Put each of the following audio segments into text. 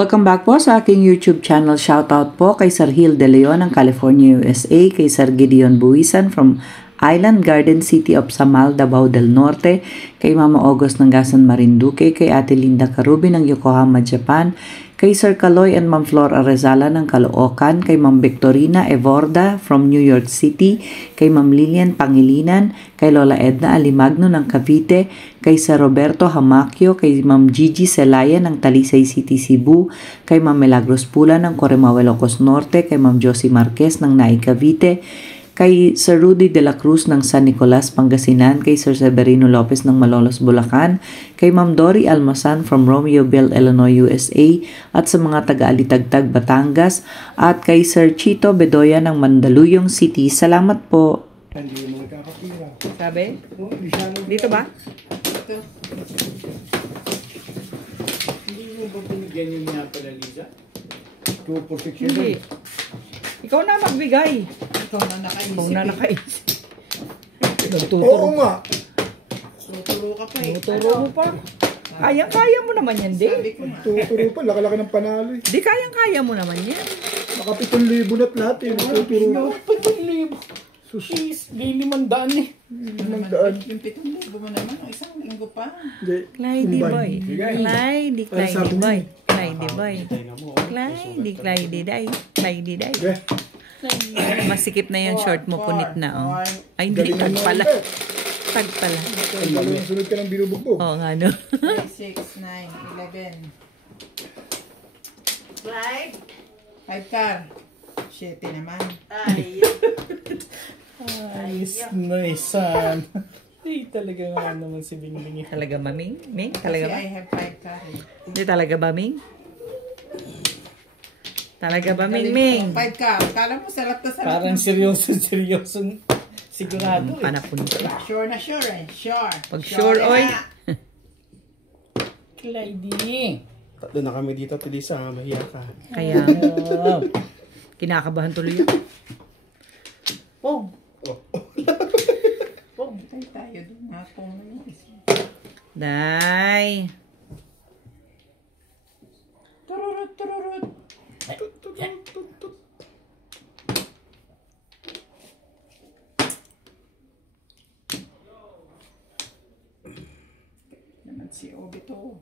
Welcome back po sa aking YouTube channel. Shoutout po kay Sir Hill De Leon ng California, USA, kay Sir Gideon Buisan from Island Garden City of Samal, Davao del Norte, kay Mama August ng Gasan Marinduque, kay Ate Linda Karubi ng Yokohama, Japan, kay Sir Kaloy and Ma'am Flor Arezala ng Caloocan, kay Ma'am Victorina Evorda from New York City, kay Ma'am Lilian Pangilinan, kay Lola Edna Alimagno ng Cavite, kay Sir Roberto Hamakyo, kay Ma'am Gigi Celaya ng Talisay City, Cebu, kay Ma'am Milagros Pula ng Corimao, Ilocos Norte, kay Ma'am Josie Marquez ng Naay, Cavite, kay Sir Rudy de la Cruz ng San Nicolas, Pangasinan, kay Sir Severino Lopez ng Malolos, Bulacan, kay Ma'am Dory Almasan from Romeoville, Illinois, USA, at sa mga taga-Alitagtag, Batangas, at kay Sir Chito Bedoya ng Mandaluyong City. Salamat po. Hindi mo magkakapira. Sabi? Dito ba? Ito. Hindi mo ba binigyan yung niya pala, Liza? 246 yun. Hindi. Ikaw na magbigay. Ikaw na nakaisip. Ikaw na nakaisip. Oo nga. Tuturo ka pa eh. Tuturo mo pa. Kaya mo naman yan, di. Sabi ko nga. Tuturo pa, laki-laki ng panalo eh. Di kaya mo naman yan. Naka 7,000 na't lahat eh. Tuturo pa. 7,000. Sus. Di 500 eh. 500. Yung 7,000 mo naman, o isang linggo pa. Hindi. Clyde boy. Combine. Clyde boy. Clyde boy. Clyde day. Clyde day. Okay. Masikip na yung short mo, punit na oh. Ay, hindi. Tag pala. Tag pala. Sunod ka ng binubugbog. Oo nga no. 3, 6, 9, 11. Clyde? 5 car. 7 naman. Ayos na isan. Hindi talaga nga naman si Bingbing. Talaga ba, Ming? Ming? Kasi Talaga ba? I have 5 car eh. Hindi talaga ba, Ming? Talaga ba, Ming Ming? 5 car. Kala mo sarap na sarap. Parang seryosong sigurado eh. Panapun ka. Sure na sure eh. Sure. Pag sure, oy. na. Clyde. Tatlo na kami dito, Tilisa. Mahiya ka. Kaya, kinakabahan tuloy ako. Pog. Pog. Tay tayo doon. Ako na yun. Day. Tururut, tururut. Naman si Obito.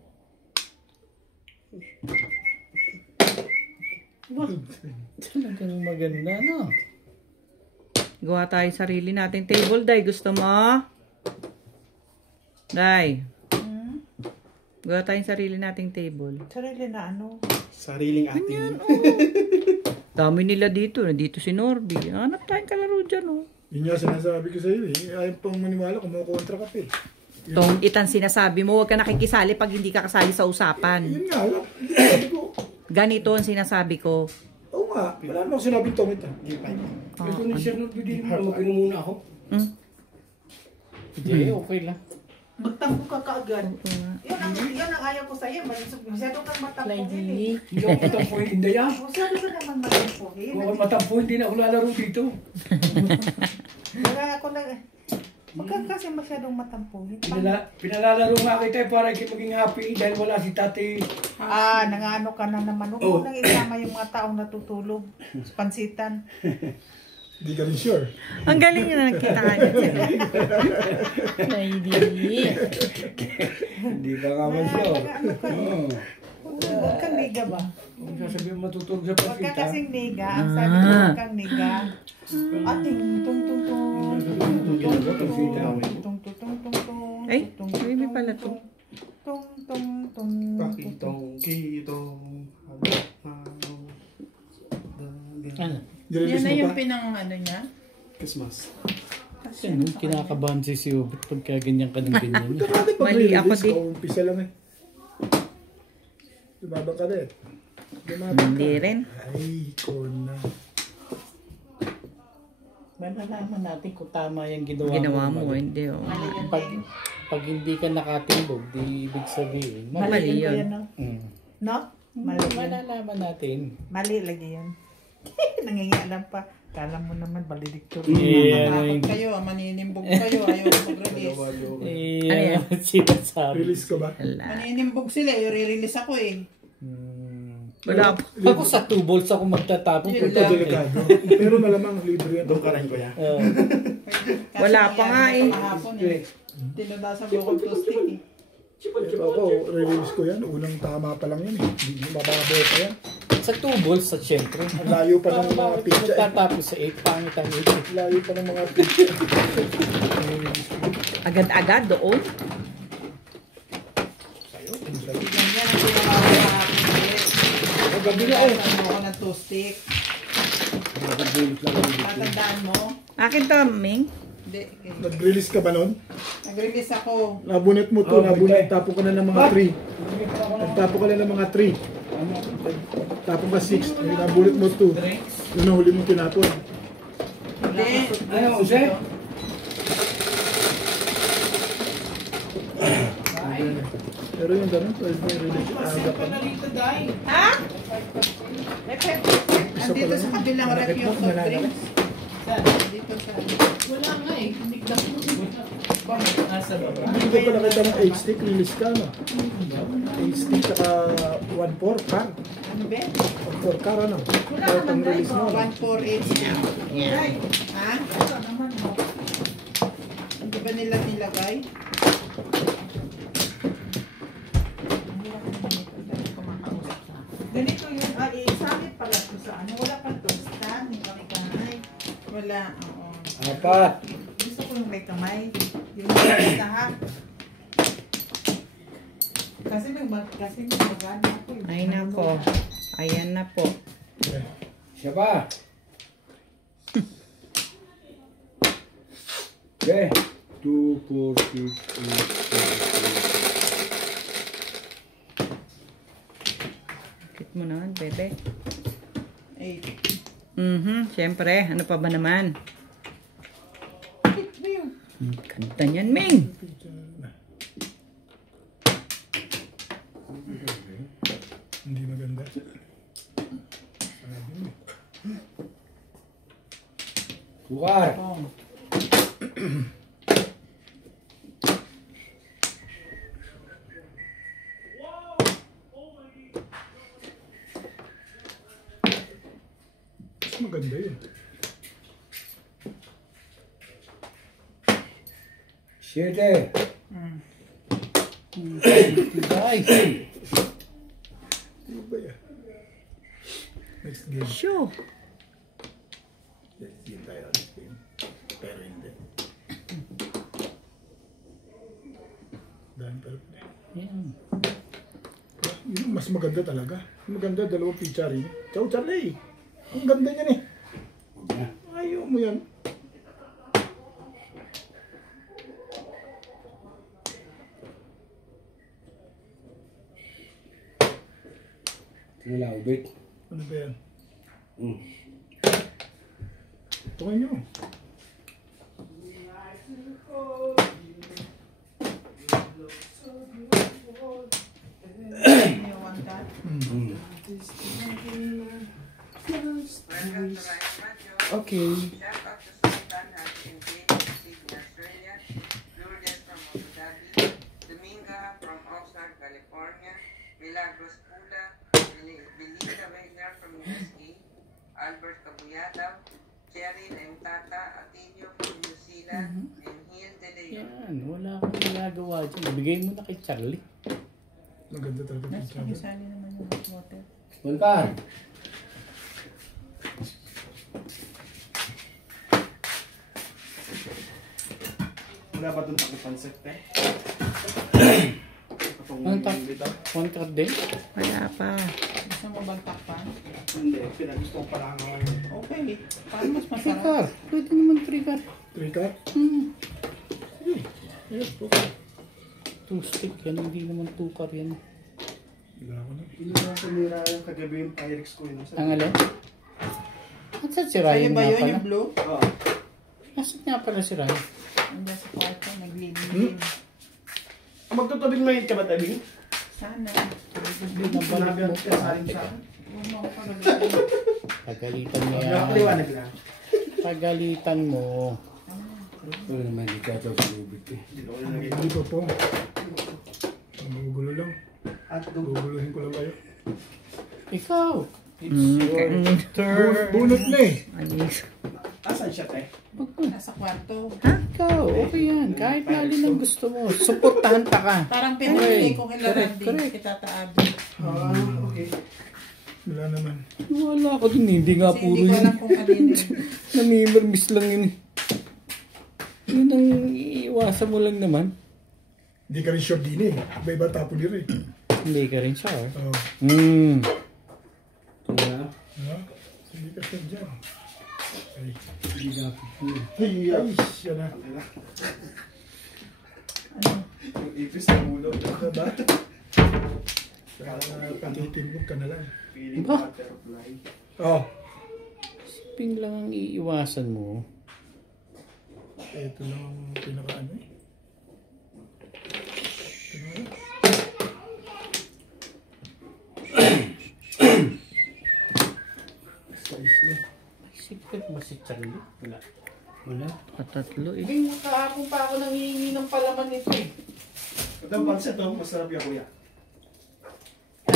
Talagang maganda, no? Gawa tayo sarili nating table, Day. Gusto mo? Day. Gawa tayong sarili nating table. Sarili na ano? Sariling atin. Dami nila dito. Nandito si Norby. Hanap tayong kalaro dyan, oh. Yun nga sinasabi ko sa iyo eh. Ayaw pang maniwala kung makontra ka pa eh. Tong itan sinasabi mo, huwag ka nakikisali pag hindi ka kasali sa usapan. Yun nga, sabi ko. Ganito ang sinasabi ko. Oo nga, wala naman ako sinabing tongit ah. Hindi pa. Ito ni Sir Norby din. Magpino muna ako. Hindi, okay lang. Magtampo ka kaagad. Yan ang ayaw ko sa'yo. Masyado kang matampuhin eh. Hindi ako matampuhin, hindi ah. Masyado ka naman matampuhin. Kung ako matampuhin, hindi na ako lalaro dito. Kaya ako na Huwag ka kasi masyadong matampuhin. Pinalalaro nga kita para kayo maging happy dahil wala si Tati. Nangano ka na naman. Huwag mo nang isama yung mga taong natutulog sa pansitan. Hindi ka rin sure. Ang galing nyo na nagkita ka niya sila. Hindi ka nga man sure. Huwag kang niga ba? Kung sasabihin matutulog sa Huwag ka pasita. kasing niga. Ang sabi ko, huwag kang niga. Ating tung tung tung. Tung tung tung. Ay, baby pala to. Tung tung tung. Pakitong kitong. Ano? Yan na yung pinang ano niya? Christmas. Yan, kinakabahan si Ubit pagka ganyan ka ng ganyan. Mali ako din. Umpisa lang eh. Lumabang ka din. Hindi rin. Ay, ikaw na. Malalaman natin kung tama yung ginawa, Ginawa mo, mali. hindi oh. Pag hindi ka nakatimbog, di ibig sabihin. Mali yun. No? Mali yun. Malalaman natin. Mali lagi yun. Nangingialam pa. Kala mo naman, valedictory. Yeah, Matakot kayo, maninimbog kayo, ayaw mag-release. Ano yan? Sinasabi. Release ko ba? Wala. Maninimbog sila, i-release ako eh. Wala pa. Ako sa 2 volts ako magtatapon. Yun Ito lang. delikado. Pero malamang libre yan. Doon ka rin ko yan. Wala pa nga eh. Kahapon eh. Tinudasan mo ko plastic eh. Ako, release ko yan. Unang tama pa lang yan eh. Hindi mababaw pa yan. Sa 2 volts sa syempre. Ang layo pa ng mga picture. Magtatapos sa 8, pangit ang 8. Layo pa ng mga picture. Agad-agad doon. Ganyan ang ginawa ko kahapon ulit. Ang gabi na eh. Tinudasan mo ko ng toastic. Matandaan mo? Akin to, Ming. Hindi. Nag-release ka ba nun? Nag-release ako. Nabunet mo to, nabunet. Tapon ka na ng mga 3. Nagtapon ka na ng mga 3. Tapon ka 6. Nabunet mo 2. Yun ang huli mong tinapon. Hindi. Ano, Jose? Pero yung ganun, pwede mo i-release. Aga pa. Ha? Andito sa kabilang rep yung soft drinks. Dito sa... Wala nga eh. Nasa baba. Hindi ko pa nakita ng 8 stick, release ka no? 8 stick saka 1-4 car. Ano ba? 1-4 car ano? Kahit ang release mo. 148 now. Ha? Hindi ba nila nilagay? Ganito yun. Ay, sabit pala ito sa ano. Wala pang toastan. Yung kamay-kamay. Wala. Oo. Apat. Gusto ko yung may kamay. Yung may ha. Kasi may magana ako. Ay nako. Ayan na po. Siya pa. Okay. 2, 4, 6, 8. Kit mo naman, bebe. 8. Siyempre. Ano pa ba naman? Kanta niyan, Ming. Hindi maganda. Bukar. Mas maganda yun. 7. Ay! Ano ba yan? Next game. Sure. Let's see tayo next game. Pero hindi. Dahil pero hindi. Yan. Yun mas maganda talaga. Maganda, dalawang picture rin. Ciao, Charlie! Ang ganda niyan eh. Ayaw mo yan. Tingnan ubit. Ano ba yan? Mm. Tungan nyo. You want that? Okay. Dominga from Oxnard, California, Milagros Pula, Belinda Wagner from USA, Albert Cabuyataw, Jerry Lemtata, Atilio from New Zealand, and Hiel De Leon. Yan. Wala akong ginagawa dyan. Ibigay mo na kay Charlie. Maganda talaga picture. Isali naman yung hot water. Bukar. Wala ba itong pakipansip eh? Ang contract din? Wala pa. Gusto mo bang takpan? Hindi, pinagusto ko pala nga ngayon. Okay. Paano mas masarap? Trikar. Pwede naman trikar. 3 car? Yes, okay. 2 stick yan. Hindi naman 2 car yan. Wala ko na. Hindi na tumira yung kagabi yung Pyrex ko yun. Ang alin? At saan si Sa'yo Ryan ba nga yun pala? yung blue? Oo. Nasaan nga pala si Ryan? Andiyan sa kwarto, naglilin. Magtutubig mo yung kabatabing? Sana. Sinabi ang kasaling sa akin. Huwag mo ako pagalitan. Pagalitan niya yan. Nakakaliwanag lang. Pagalitan mo. Wala naman hindi ka ito sa ubit eh. Hindi ko na naging. Hindi pa po. Magugulo lang. At doon. Guguluhin ko lang kayo. Ikaw. It's your turn. Bunot na eh. Asan siya, te? Nasa kwarto. Ikaw, okay yan. Kahit na alin ang gusto mo. Suportahan pa ka. Parang pinamili ko kay Correct, Larandi. correct. Kita taabi. Okay. Wala naman. Wala ako din. Hindi nga Kasi puro hindi ko yun. alam kung kanino yun. Namimirmis lang yun. Yun ang iiwasan mo lang naman. Hindi ka rin sure din eh. Iba-iba tapo din eh. Hindi ka rin siya. Oo. Kaya, Hindi ka sure dyan. Ay. hindi na. Ay, siya na. Yung ipis na ulo. Diba? Pakitimbog ka na lang. Feeling Ba? butterfly. Oh. Ping lang ang iiwasan mo. Ito lang ang pinaka-ano eh. Ito na. Secret ba si Charlie? Wala. Wala. Patatlo eh. Bing, kahapon pa ako nangihingi ng palaman nito eh. Ito ang pansit, oh. Masarap yan, kuya.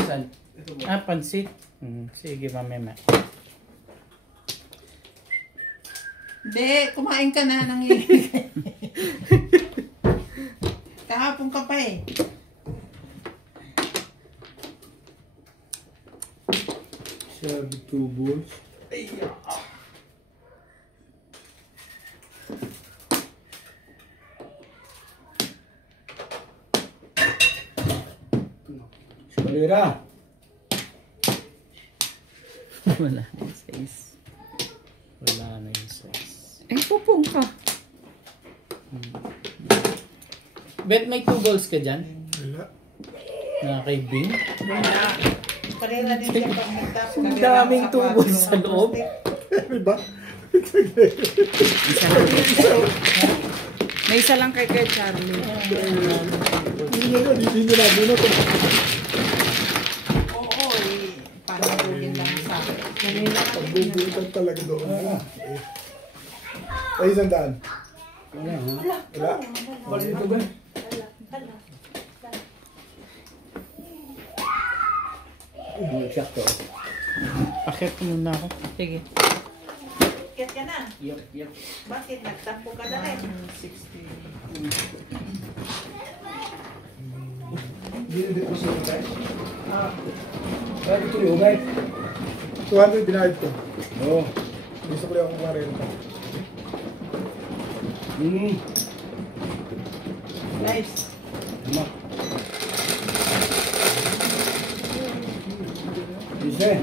Saan? Ito mo. Pansit. Sige, mamaya. Hindi, kumain ka na nangihingi. Kahapon ka pa eh. Sabi 2 balls. Eskalera. Wala na yung size. Wala na yung size. Ay, pupong ka. Bet, may 2 balls ka dyan? Wala. Na kay Bing? Karera din siya pag nagtapos. Ang daming tubos sa loob. Diba? Isa lang. May isa lang kay Charlie. Hindi nyo na bunot. Oo, eh. Parang bugin lang sa akin. Pagbubutan talaga doon. Ay, isang daan. Wala ha? Wala. Wala ito ba? Sakto. Akit muna ako. Sige. Kit ka na. Yep. Bakit? Nagtampo ka na rin. 60. Dinidip mo siya, te? Sabi ito yung guys. 200 binayad ko. Oo. Gusto ko lang akong 40. Nice. Tama. Isa.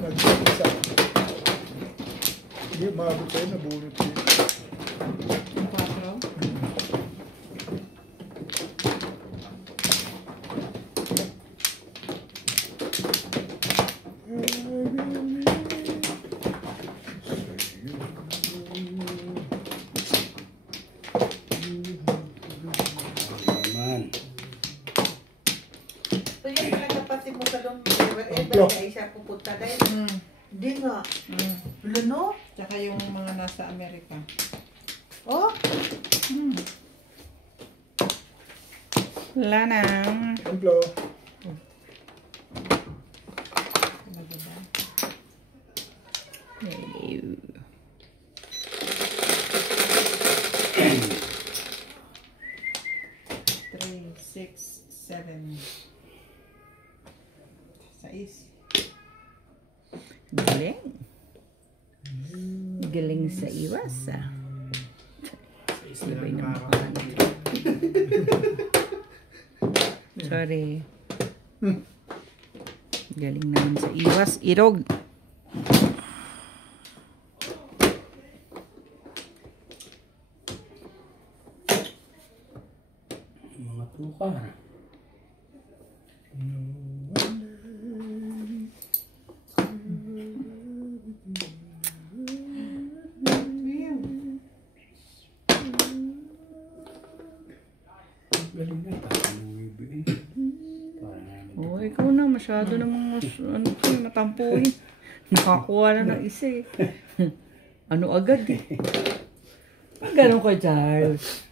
Nag-isa. Hindi, maabot sa'yo, nabunot ko. Ang 4. Naman. So yan pala kapatid mo sa doon. Yo. Kaya siya pupunta dahil. Hindi nga. Luno? Tsaka yung mga nasa Amerika. Oh? Wala na. Templo. Hello. Three, 6, 7. 6. Galing. Galing sa iwas ah. Sabay na makaano. Sorry. Galing naman sa iwas. Irog. Mga tukar. Galing na. Tapos mo ibigay. Para namin. Oh, ikaw na. Masyado namang ano to, natampuhin. Nakakuha na ng isa eh. Ano agad eh. Ganun ka, Charles.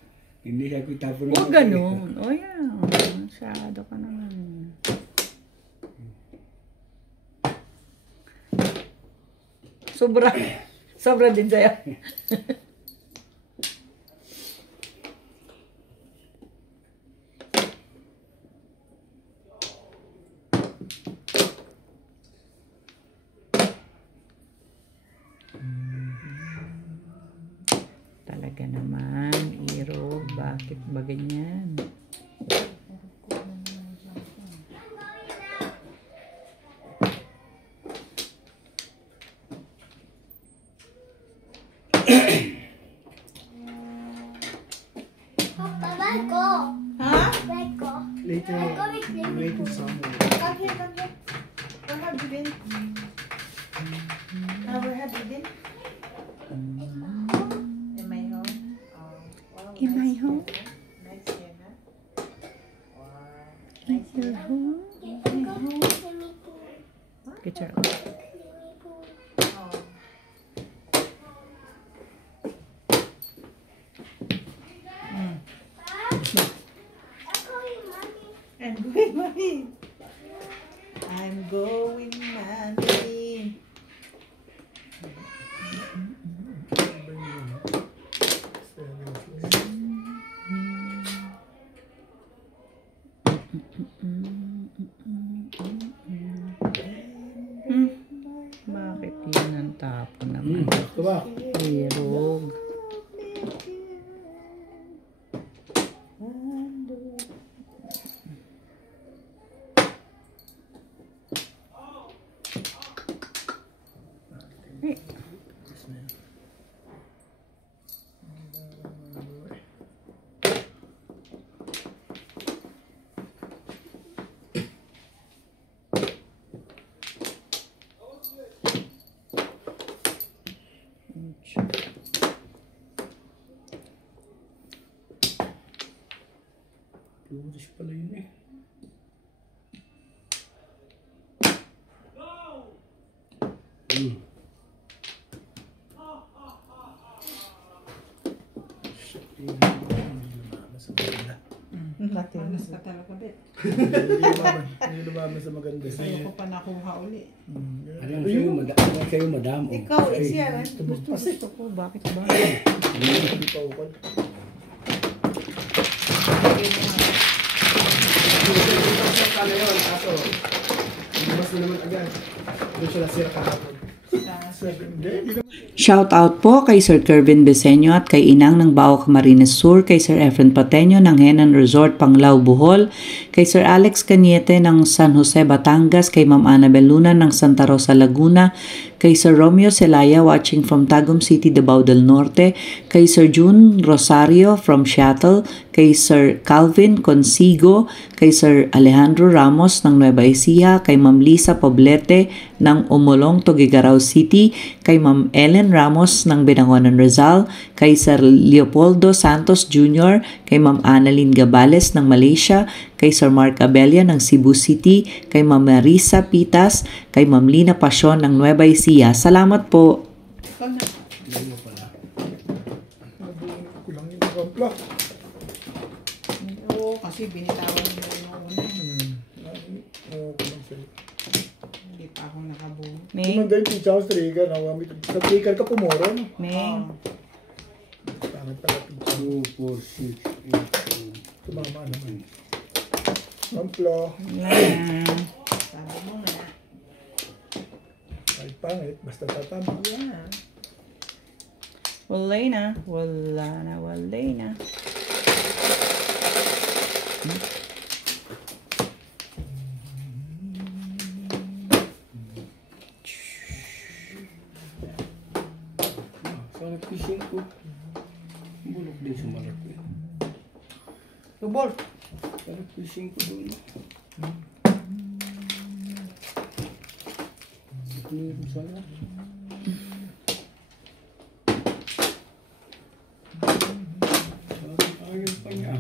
Hindi ka itapon Huwag ganun. O yan. Masyado ka naman. Sobra. Sobra din sa'yo. Talaga naman, Iro. Bakit ba ganyan? Papa, let go. Huh? Let go. Later, Let go with me. later summer. Come here, come here. Where have you been? Where have you been? In my home. Well, In my nice home? here, huh? Nice here, huh? Wow. Is your home? Go swimming pool. Okay, Charles. Swimming pool. Oh. I'm going, mommy. I'm going, mommy. Bakit yun ang tapon naman? Ito ba? Irog. Lutis pala yun eh. Panas ka talaga, Bet. Hindi lumaban sa maganda. Sa'yo ko pa nakuha uli. Alam sa'yo, madam. Oh. Ikaw, siya. Gusto ko, bakit ba? Hindi pa ukol. Kala yun, kaso, lumabas na naman agad. Doon siya nasira kahapon. Shout out po kay Sir Kervin Beseño at kay Inang ng Bao Camarines Sur, kay Sir Efren Pateño ng Henan Resort Panglao Bohol, kay Sir Alex Cañete ng San Jose Batangas, kay Ma'am Annabel Luna ng Santa Rosa Laguna, kay Sir Romeo Celaya watching from Tagum City, Davao del Norte, kay Sir June Rosario from Seattle, kay Sir Calvin Consigo, kay Sir Alejandro Ramos ng Nueva Ecija, kay Ma'am Lisa Poblete ng Umolong, Tuguegarao City, kay Ma'am Ellen Ramos ng Binangonan Rizal, kay Sir Leopoldo Santos Jr., kay Ma'am Annalyn Gabales ng Malaysia, kay Sir Mark Abella ng Cebu City, kay Ma'am Marisa Pitas, kay Ma'am Lina Pasyon ng Nueva Ecija. Salamat po. Ikaw na. Kulang yung gampla. Oo, kasi binitawan mo yung una. Kulang sa'yo. Hindi pa ako nakabuo. Ming, Maganda yung pizza house trigger. Sa trigger ka pumoro, no? Ming. Pangit pala pizza. 2, 4, 6, 8, Tumama naman. Gampla. Sabi mo nga. Ay, pangit. Basta tatama. Yeah. Wala na. Wala na. Wala na. Sarap fishing ko. Bulok din sa malaki. Lubol. Sarap fishing ko doon. Clear sana. Sarap ayun pa niya.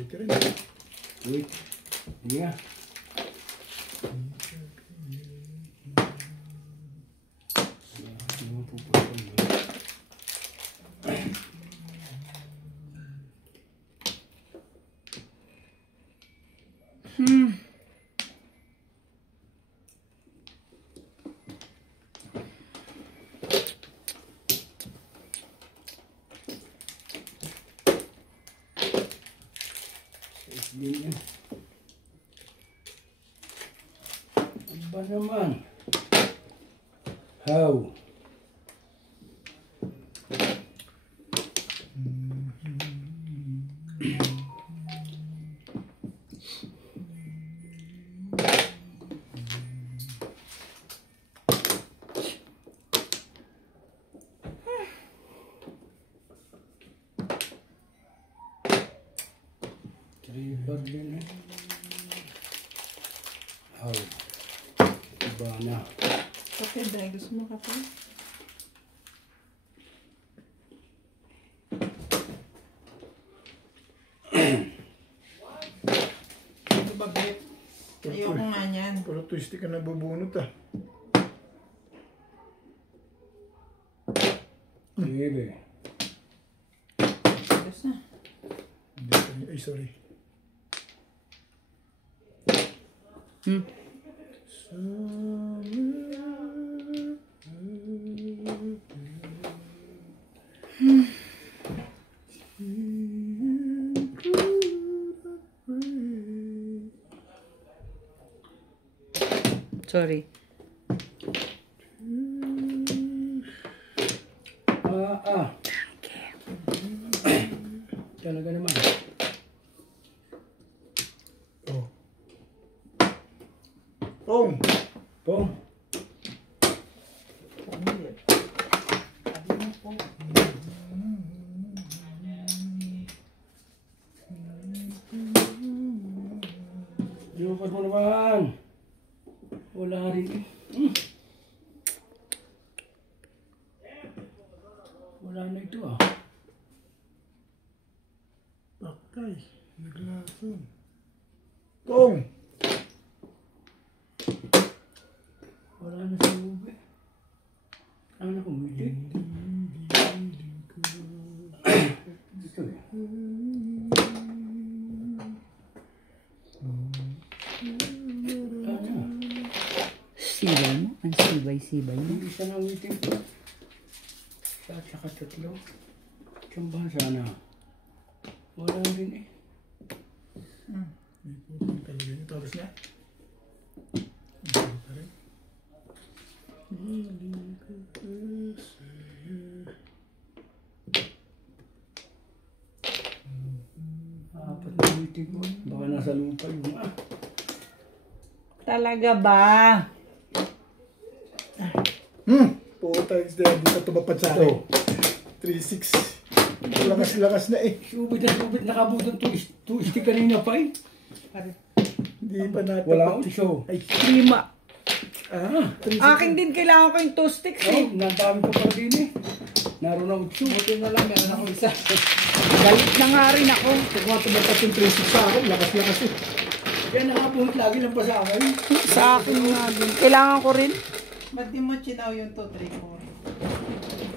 Pwede rin. Wait. Hindi nga. Hindi mo pupusin mo. Din yan. Ano ba naman? How? Tripod din eh. How? Iba na. Kape, dahil gusto mo kape? Ano ba, Bet? Ayoko nga niyan. Puro twisty ka nabubunot ah. Sige. Ayos na. Ay, sorry. Sorry. Talaga naman. Oh. Pong! Pong. Lukas mo naman. Wala rin eh. Wala na ito ah. Patay. Naglason. Pong! Wala na sa ube. Ano na kumiti? Dito eh. Sibay mo? Ang sibay-sibay mo? Hindi siya nangitin. Sa saka tatlo. Tsambahan sana. Wala rin eh. May putang talaga yun. Tapos na. Apat na meeting mo. Baka nasa lupa yung Talaga ba? Putang isda. Hindi ka tumapad sa akin. 3-6. Lakas-lakas na eh. Subit na subit. Nakabutan two stick kanina pa eh. Hindi pa natapat. Wala akong show. Ay, 5. ah, 3-6. Akin din kailangan ko yung 2 sticks Oh, eh. nadami ko pa din eh. Naroon na utso. Buti na lang, meron ako isa. Galit na nga rin ako. Kung mga tumapat yung 3-6 sa akin, lakas-lakas eh. Kaya nakabunot lagi lang pa sa akin. Sa akin nga din. Kailangan ko rin. Ba't di mo chinaw yung 2, 3,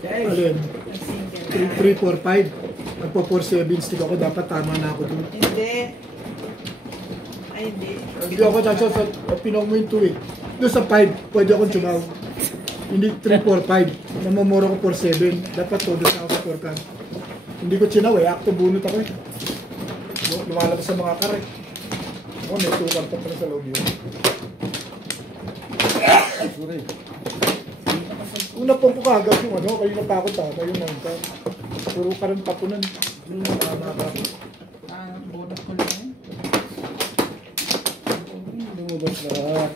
4? Alin? Ang single. 3, 4, 5. Nagpo-4-7 stick ako. Dapat tama na ako dun. Hindi. Ay, hindi. Hindi ako sa pinong mo yung 2 eh. Doon sa 5, pwede akong tumaw. Hindi 3, 4, 5. Namamura ko 4-7. Dapat to doon ako sa 4 kan. Hindi ko chinaw eh. Akto bunot ako eh. Lumalabas sa mga kare. Ako may tukar pa pala sa loob yun. Sorry. Una pong kagap yung ano. Kayo na pa ako tama yung 9 kan. Puro ka rin tapunan. Yung tama ka. Bonus ko lang yun. Lumabas lahat.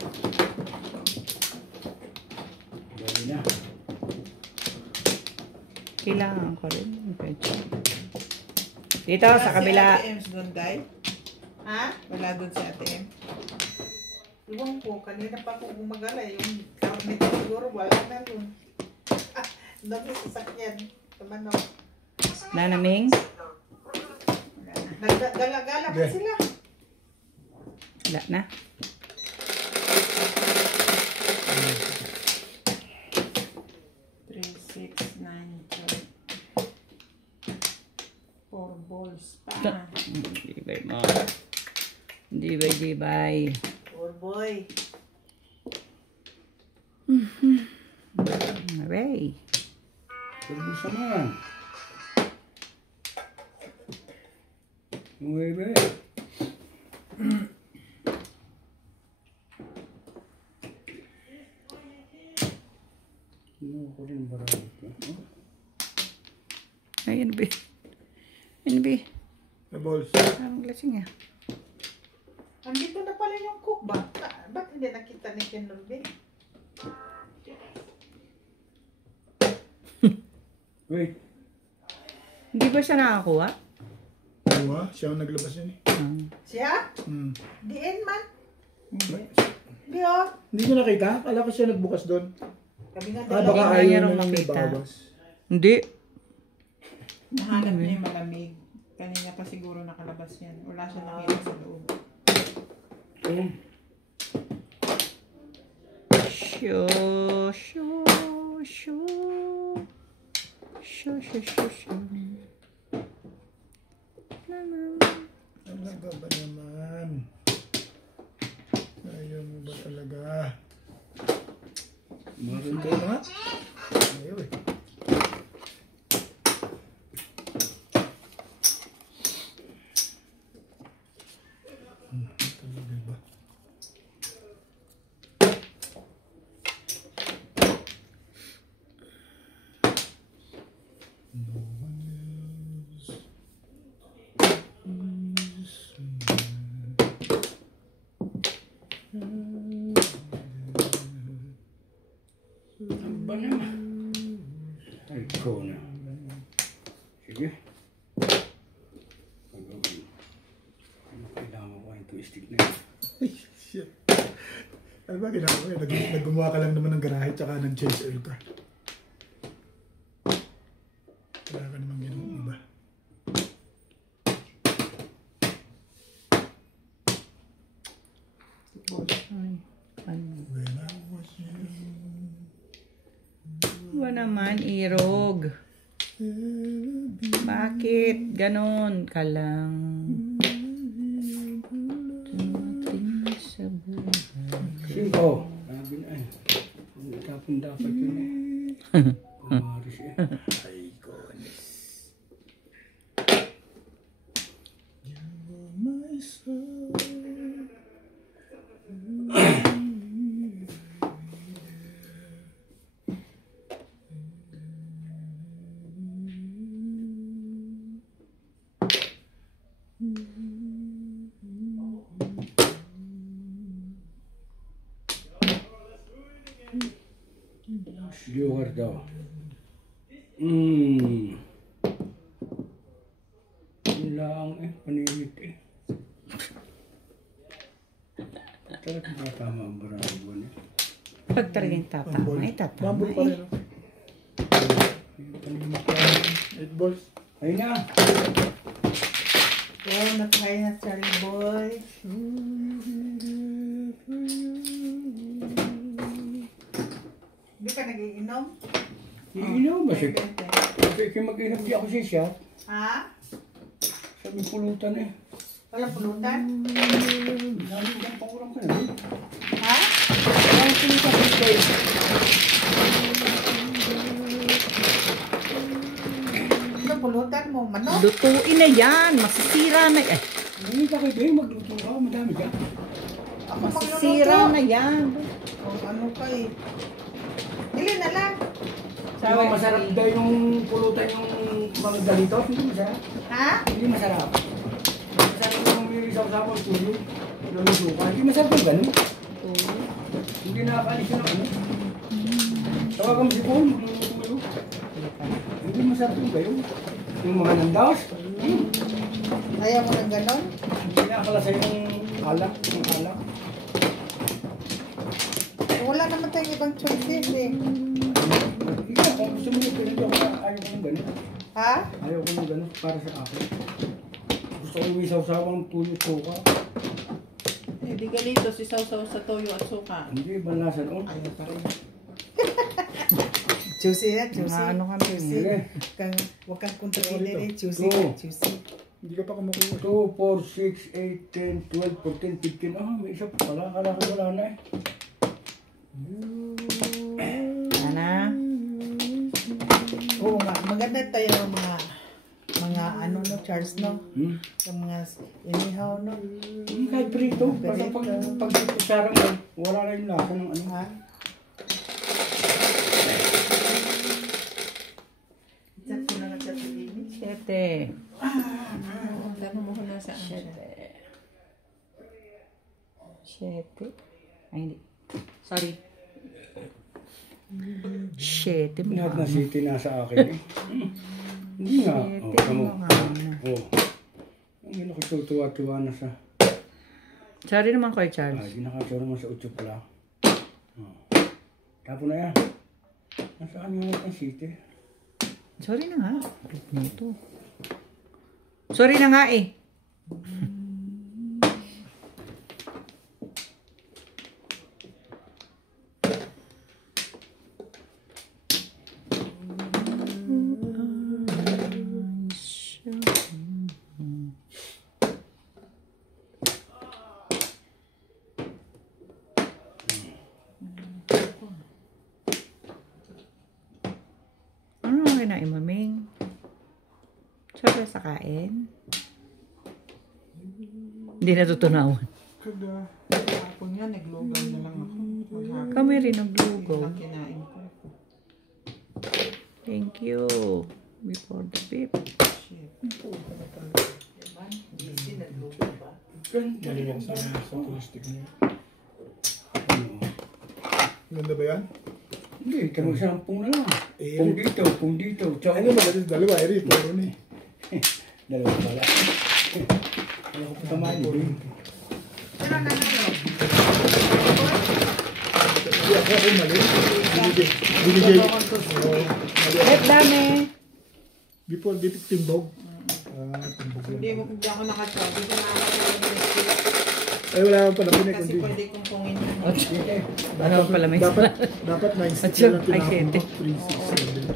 Dali na. Kailangan ko rin. Dito, sa kabila. Si Ate Ems doon, Day? Ha? Wala doon si Ate Ems. Iwan ko, kanina pa ako gumagala. Yung cabinet siguro, wala na doon. Dami sasakyan. Tumano. Nanaming. Wala na. Nagdala-gala pa Okay. sila. Wala na. Three, six, nine, 4 balls pa. Dibay mo. Dibay. 4 boy. Aray. Turbos naman. 9. Ano ko rin barang ito? Ay, ano ba? Ano ba? The balls. Parang lasing ah. Andito na pala yung cook ba? Ba't hindi nakita ni Ken Lorbe? Wait. Hindi ba siya nakakuha? Diba? Siya ang naglabas yan eh. Siya? Hmm. Diin man. Di oh. Hindi niyo nakita? Kala ko siya nagbukas doon. Kami nga Baka dalawa. ayaw ayaw niyang na may makita. bawas. Hindi. Nahanap niya yung malamig. Kanina pa siguro nakalabas yan. Wala siya nakita sa loob. Oh. Talaga ba naman? Ayaw mo ba talaga? Meron Ito na nga. Ayaw eh. Talaga ba? No one else Ang ba naman? Ay, ko na. Sige. Pag-gawin. Ano kailangan ko yung twisted na yun? Ay, shit. Ano ba ginawa ko? Naggumawa ka lang naman ng garahe tsaka nag-change oil ka. Wala ka naman ginawang iba. When I was young, Ba naman, irog. Bakit? Ganon ka lang. Tumating sa buhay. 5. Sabi na eh. Ang tapon dapat yun eh. Pumaris eh. ay, goodness. You are my soul. Viewer daw. Yun lang eh. Paningit eh. Talagang matama ang barang buwan eh. Pag talagang tatama, ay tatama Bamboo pa eh. rin. Paningit lang. 8 balls. Ayun na. Oh, nakain na Charlie Boy. Hindi ka nagiinom? Iinom ba siya? Kasi mag-inom di ako siya. Ha? Sabi pulutan eh. Walang pulutan? Lalo kang pakurang ka na eh. Ha? Ang pulutan sa stay. Ano pulutan mo? Manok? Lutuin na yan. Masisira na eh. Hindi ka kayo eh. Magluto ka. Madami ka. Ako Masisira na yan. Oh, ano ka eh? Dili na lang. Sabi masarap daw yung pulutan yung mga ganito. Hindi masarap. Ha? Hindi masarap. Masarap yung milisaw-saw ang tuyo. Nalusuka. Hindi masarap yung ganun. Hindi nakakaalis yun ang ano. Tawagan mo si Paul. Magluluto. Hindi masarap yung gayo. Yung mga nandaos. Ayaw mo ng ganon? Hindi nakakalasa yung alak. Yung alak. Wala naman tayong ibang choices eh. Hindi na. Kung gusto mo yung pinag ako ayaw ko ng ganun. Ha? Ayaw ko ng ganun para sa akin. Gusto Kung may sawsawang puno suka. Eh, di ganito, si Sausaw sa toyo at suka. Hindi, balasan o. Ayaw pa rin. Juicy yan, juicy. Mga ano kami. Juicy. Hindi. Huwag kang kontrahin eh, juicy. Oo. Juicy. Hindi ka pa kumukuha. 2, 4, 6, 8, 10, 12, 14, 15. Ah, may isa pa pala. Kala ko wala na eh. Ana? Oo nga, maganda tayo ng mga ano no, Charles no? Hmm? Yung mga inihaw no? Kahit prito. Basta pag sarang lang, wala na yung lasa ng ano. Ha? Chat ko na chat sa baby. 7. Tanong mo ko na sa ano siya. 7. Ay, hindi. Sorry. 7. Lahat na city nasa akin eh. Hindi nga. Oh, kamo. Oh. Ang ino ko tuwa-tuwa na sa... Sorry naman Kuya Charles. Ay, ginakatura naman sa 8 pala. Oh. Tapo na yan. Nasaan yung ang city? Sorry na nga. Bit nito. Sorry na nga eh. Ano ang kinain, maming? Sorry sa kain. Hindi natutunawan. Kada. Ako nga, naglugaw na lang ako. Maghapon. Kami rin Yun naglugaw. ang kinain ko. Thank you. Before the beep. Shit. Diba? Busy, naglugaw ba? Mali lang sa plastic niya. Ganda ba yan? Hindi, kamo sampung na lang. Eh, Pung dito. Tsaka Ano ba? Dalawa, Eri. Puro ni. dalawa pala. Wala ko pa tamahan yun. Pero na Hindi ako mali. Binigay. Let dami. Before timbog. Timbog Hindi lang. hindi ako nakasabi. Hindi na ako Ay, wala akong panapin eh. kasi Kundi. pwede kong pungin. Ano pala may Dapat 9 sticks Atyo, na lang ay, tinapon sete. ko. 3, 6, 7.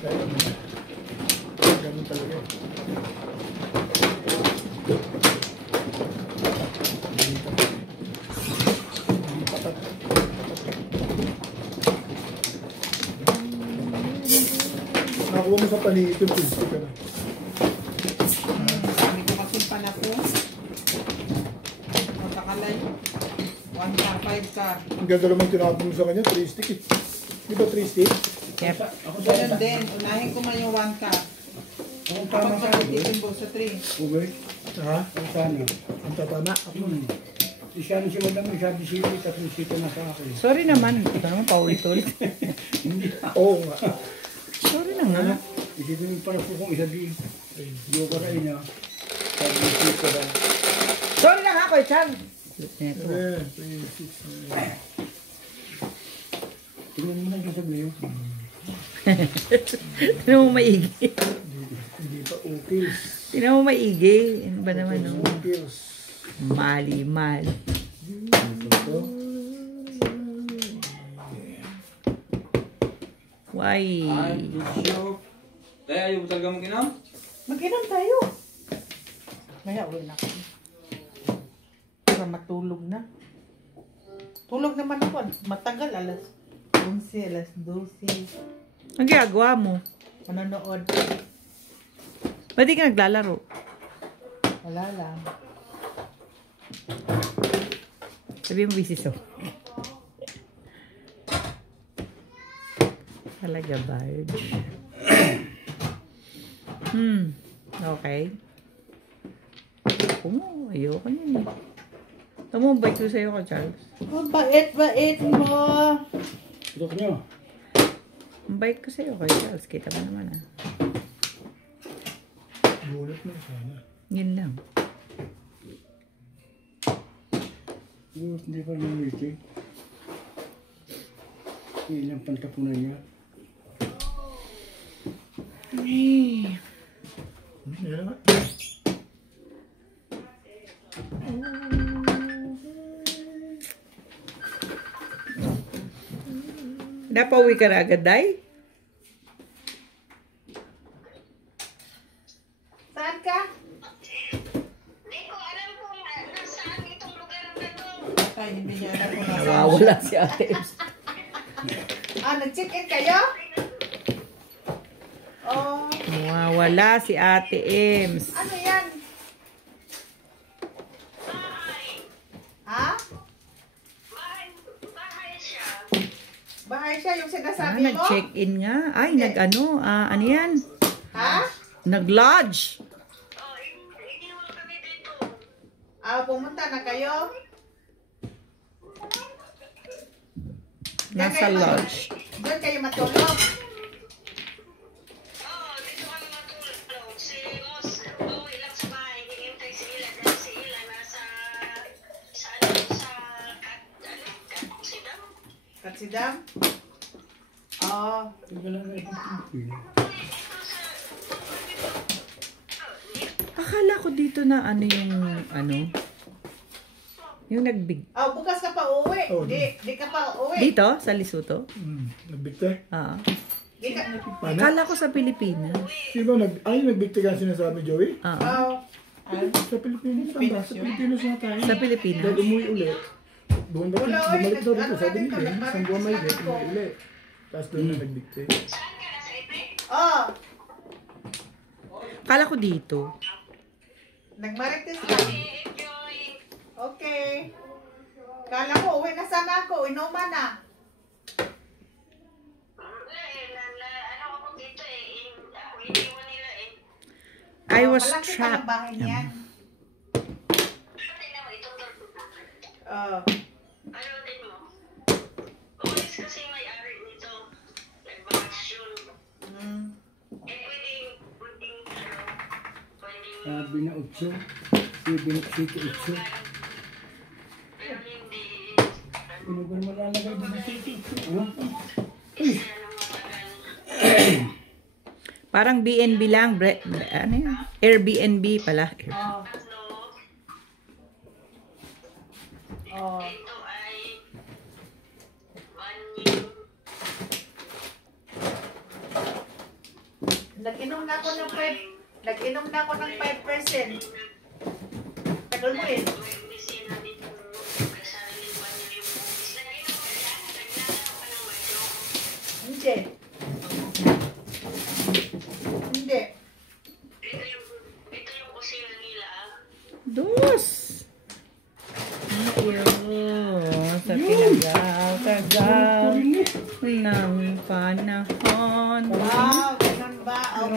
Kaya naman. Ganun talaga. Nakuha mo sa paningit yung 50 ka na. Sabi ko kasi panako. Magkakalay. 1 car, 5 car. Ang ganda naman tinapon mo sa kanya, 3 stick eh. Di ba 3 stick? Yep. Ako sa Ganun din. Unahin ko man yung 1 car. Ang Kapag tama sa akin. magtitimbol sa 3. Okay. Ha? Ang sana. Ang tatama. Isa rin si Madam, sabi si tatlong sito na sa akin. Sorry naman. Ito naman paulit-ulit. Oo nga. Sorry na nga. Isipin mo para po kung isa din. Hindi ko rin niya. Sabi ni sito na. Sorry na nga Kuya Charles. Ito. 7, 3, 6, 9. Tingnan mo na yung sabi niyo. Tignan mo maigi. Hindi pa ukils. Tignan mo maigi. Ano ba naman no? Ukils. Mali. Ito. Why? Dahil ayaw mo talaga mag-inom? Mag-inom tayo. Maya, uwi na ako. Para matulog na. Tulog naman ako. Matagal, alas 11, alas 12. Ang ginagawa mo? Manonood. Ba't di ka naglalaro? Wala lang. Sabi mo busy so. Talaga, Barge. Okay. Ako mo, ayoko niyan eh. Tumubay ko sa'yo ka, Charles. Oh, bait mo. Ito niyo. Ang bait ko sa'yo kay Charles. Kita mo naman ah. Gulat mo sana. Yun lang. Hindi pa naman waiting. Ilang pantapunan niya. Ay. Yan naman. Napauwi ka na agad, Day? Saan ka? Hindi ko alam kung nasaan itong lugar na to. Ay, hindi niya alam kung nasaan. Nawawala si Ate Ems. Nag-check-in kayo? Oh, Nawawala si Ate Ems. ano yan? Ha? Bahay siya. Bahay siya yung sinasabi mo? Nag-check-in nga. Ay, ano yan? Ha? Nag-lodge. Oh, iniwan kami dito. Pumunta na kayo? Nasa lodge. Doon kayo matulog? Oh, dito kami matulog. Si Mos, uuwi lang sa bahay. Hinihintay si Ila dahil si Ila nasa Katsidam. Katsidam? Oo. Akala ko dito na yung Bukas ka pa uuwi. Oh, Di ka pa uuwi. dito sa Lesotho? Nagbigte. Di ka. Paano? Akala ko sa Pilipinas. Di ba nagbigte ka sinasabi, Joey? Oh. Sa Pilipinas. Sa Pilipinas na tayo. Sa Pilipinas. Dahil umuwi ulit. Bumalik daw rito. Sabi Ano nila, yan? isang buwan may umuwi ulit. Tapos doon na nagbigte. Oh. Akala ko dito. Nagmarites lang. Okay. Kala ko, uwi na sana ako. Inuman na. Ano ako dito eh. Ako iniwan nila eh. I was Malaki pa ng trapped. bahay niyan. Tingnan mo, itong door. Oh. Ano din mo? Umalis kasi may-ari nito. Nagbakasyon. Pwedeng, Sabi na 8. Sabi na 8. pero hindi. Ano ba naman lalagay dito sa 8? Parang BNB lang. Ano yan? Airbnb pala. Oh. Ito ay banyo. Nag-inom na ako ng 5%. Tagal mo eh. Opisina dito. Kasali banyo yung office. Lagay mo kaya. Naglalaw ka ng banyo. Hindi. Hindi. Ito yung kusina nila. Dos. Ayun. Sa tinagaw ng panahon. Wow, ganun ba? Oh,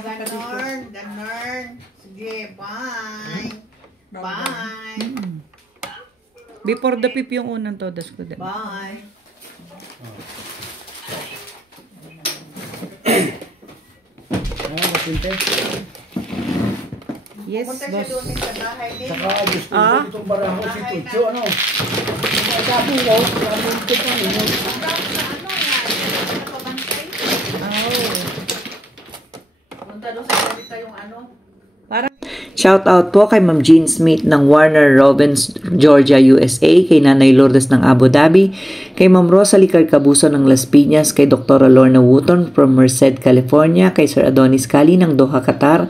ganun. Sige, bye. Bye. Before the pip yung unang todas ko. Bye. Matintay. Yes, Pumunta siya boss. doon sa bahay nila. Saka Diyos ko, itong baraho si Tutso, ano? Sabi ko, sabi ko pa rin. Punta doon sa salita yung ano. Shout out po kay Ma'am Jean Smith ng Warner Robins, Georgia, USA, kay Nanay Lourdes ng Abu Dhabi, kay Ma'am Rosalie Carcabuso ng Las Piñas, kay Dr. Lorna Wooton from Merced, California, kay Sir Adonis Cali ng Doha, Qatar,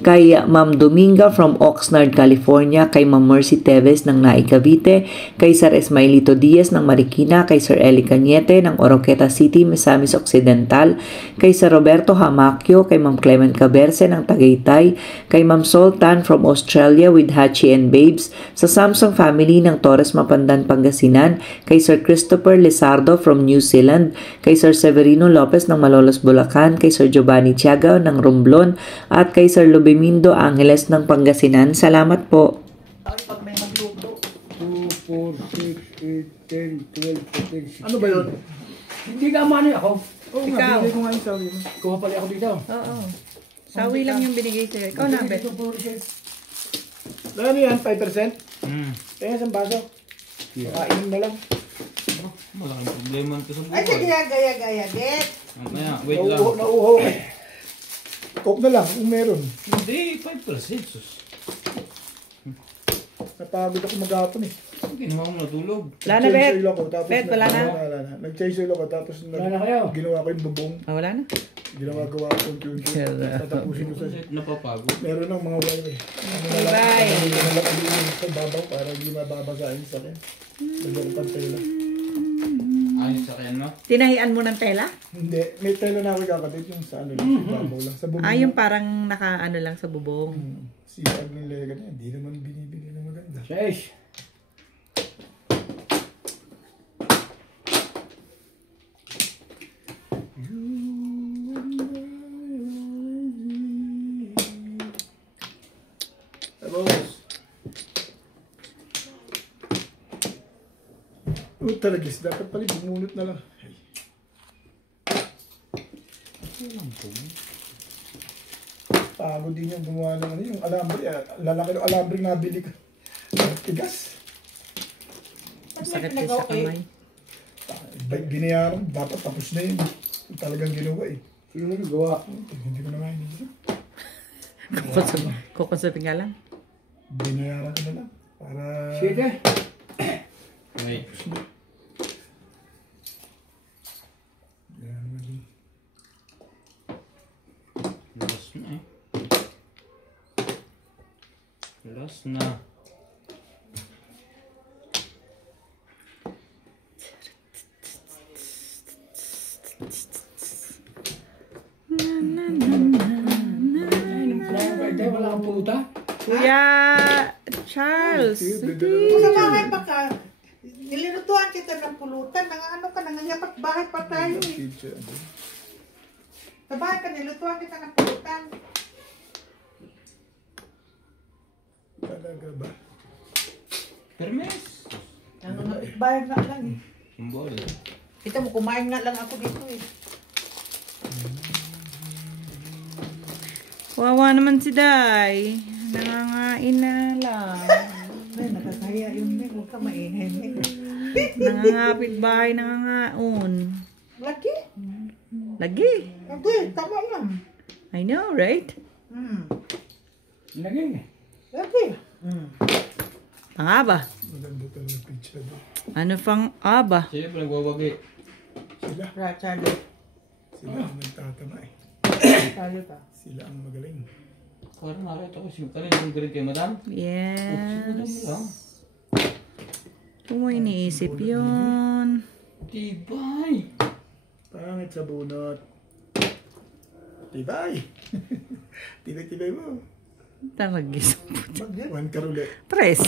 kay Ma'am Dominga from Oxnard, California, kay Ma'am Mercy Teves ng Naik, Cavite, kay Sir Esmailito Diaz ng Marikina, kay Sir Eli Cañete ng Oroqueta City, Misamis Occidental, kay Sir Roberto Hamacchio, kay Ma'am Clement Caberce ng Tagaytay, kay Ma'am Sultan from Australia with Hachi and Babes, sa Samsung family ng Torres Mapandan, Pangasinan, kay Sir Christopher Lizardo from New Zealand, kay Sir Severino Lopez ng Malolos, Bulacan, kay Sir Giovanni Tiaga ng Romblon, at kay Sir Lubimindo Angeles ng Pangasinan. Salamat po. Pag may magluto. 2, 4, 6, 8, 10, 12, 14, 16. Ano ba yun? Hindi ka mani ako. Oo nga, Ikaw. binigay ko nga yung sabi mo. Kuha pala ako dito. Oo. Sawi lang yung binigay sa'yo. Ikaw na, Bet. Ano yan, 5%? Kaya isang baso. Kainin na lang. Malaking problema ito sa Ay, sige, gaya-gaya, get. Mamaya, wait lang. Nauuho. Coke na lang, kung meron. Hindi, 5%. Sus. Napagod ako maghapon eh. Ginawa mo natulog. Wala na, Bet. Nag-change oil ako, tapos Bet, wala na. Wala na. Nag-change oil ako, tapos Wala na kayo. ginawa ko yung bubong. Wala na. Ginawa-gawa ko yung tune-tune. Tatapusin ko sa... Napapagod. Meron ng mga wire eh. Ano na lang, Bye. ano na lang alinin sa babaw para hindi mababasahin sa akin. Lagyan ko pang tela. Ayos sa kanya, no? Tinahian mo ng tela? Hindi, may tela na ako kakabit yung sa ano lang, sa babaw lang. Sa bubong. Yung parang naka-ano lang sa bubong. Sipag ng lega na, hindi naman binibigyan ng maganda. 6. Tapos, talagis, dapat pala bumunot na lang. Ay. Pagod din yung gumawa ng ano, yung alambre. Lalaki ng alambre na nabili ko. Tigas. Masakit din sa kamay. Binayaran, dapat tapos na yun. Talagang ginawa eh. Sino nagawa? Hindi ko na nga inisip. Kukonsepin nga lang. Binayaran ko na lang. Para... 7. Wait. Yan, maging... Last na eh. Last na. Wala kang puta? Kuya Charles. Kung sa bahay pa ka, nililutuan kita ng pulutan, ano ka, nangangapat bahay pa tayo eh. Sa bahay ka, nilutuan kita ng pulutan. Talaga ba? Permes. Nangangapat bahay nga lang eh. Simbol. Kita mo, kumain nga lang ako dito eh. Wawa naman si Day. Nangangain na lang. Ay, nakakaya yun eh, huwag ka maingay eh. Nangangapit bahay, nangangaon. Lagi? Lagi. Lagi, tama yan. I know, right? Lagi. Lagi. Pangaba. Maganda talaga picture doon. Ano pang aba? Sino pa nagwawagi? Sila. Rachalo. Sila ang nagtatama eh. Rachalo ka. Sila ang magaling. Parang nakita ko siya. Parang yung galing kay madam. Yes. Kung mo iniisip yun. Tibay. Pangit sa bunot. Tibay. Tibay-tibay mo. Talagis. One karule. Tres.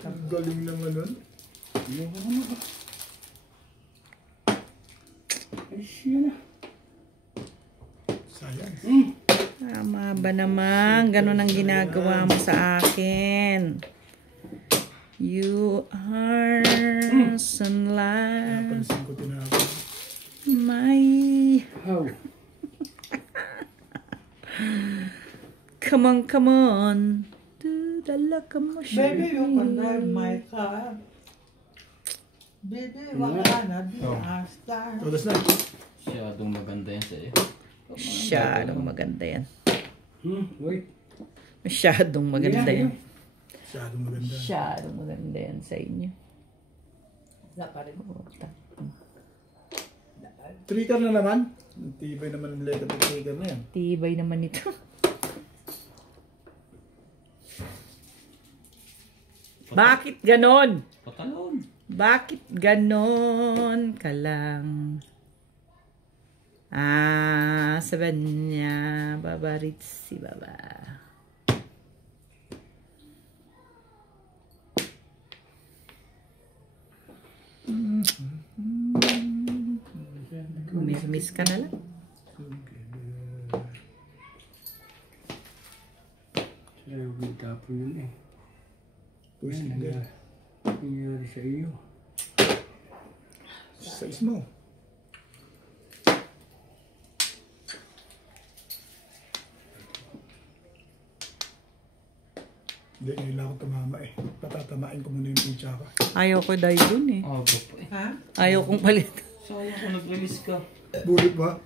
Ang galing naman nun. Ay, siya na. Sayang. Tama ba naman? Ganon ang ginagawa mo sa akin. You are sunlight. Napansin ko tinapos. My... How? Come on, come on. Do the locomotion. Baby, you can drive my car. Baby, wag ka na di star. Todos na. Masyadong maganda yan sa'yo. Masyadong maganda yan. Wait. Masyadong maganda yan. Masyadong maganda. Masyadong maganda yan sa inyo. Wala pa rin. Trigger na naman. Tibay naman ang lega ng trigger na yan. Tibay naman ito. Bakit ganon? Patalon. Bakit ganon ka lang? Sabi niya, babarit si baba. Miss ka na lang. Siya yung tapon yun eh. Push finger. Nangyari sa iyo. Size mo. Hindi, ngayon lang ako tumama eh. Patatamain ko muna yung pizza ka. Ayaw ko dahil dun eh. Aba pa eh. Ha? Ayaw kong palit. Sayang kung nag-release ka. Bulit ba?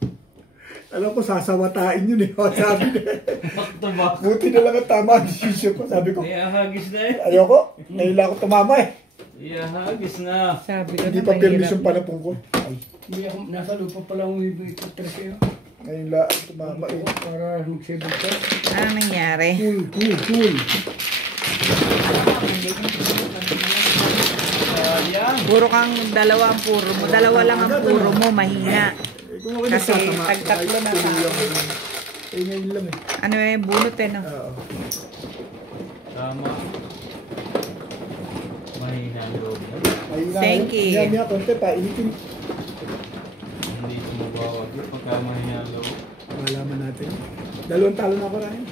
Alam ko, sasawatain yun eh. Sabi niya. Back to back. Buti na lang ang tama ang decision ko. Sabi ko, Iyahagis na eh. ayoko. Ngayon lang ako tumama eh. Iyahagis na. Sabi ko Hindi na pa permission pa na pungkol. Hindi ako, nasa lupa pala ang ibig ito trasero. Ngayon lang ako tumama eh. Para mag-save ka. Anong nangyari? Cool. Sayang. Puro kang dalawa ang puro mo. Dalawa lang ang puro mo, mahina. Kung ako Kasi nagtatama, tag-tatlo na ayos, sa tuloy ako. Eh ngayon lang eh. Ano eh, bunot eh, no? Oo. Tama. Mahina ang loob na. Ayun na. Thank you. Miya, konti pa. Initin. Hindi sumabawag. Pagka mahina ang loob. Malaman natin. Dalawang talo na ako rin.